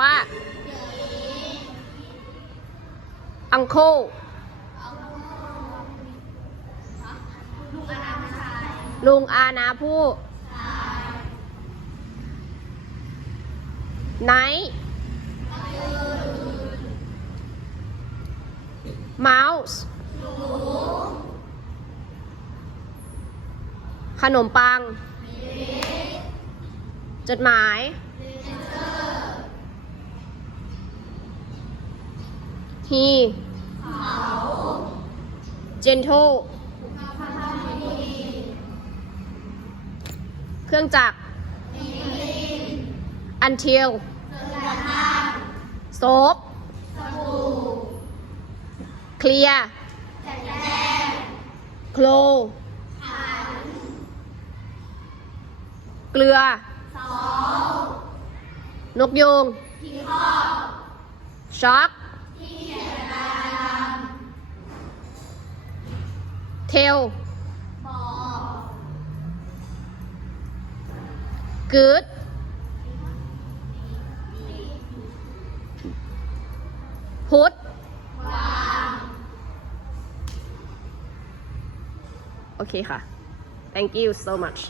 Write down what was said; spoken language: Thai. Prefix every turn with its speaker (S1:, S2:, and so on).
S1: ว่า uncle ลุงอานาผู้ไหน mouse ขนมปัง จดหมาย he gentle เครื่องจักร until โซฟเคลียร์โคลเกลือ นกยูงช็อก เทลกูดพุทธโอเคค่ะ thank you so much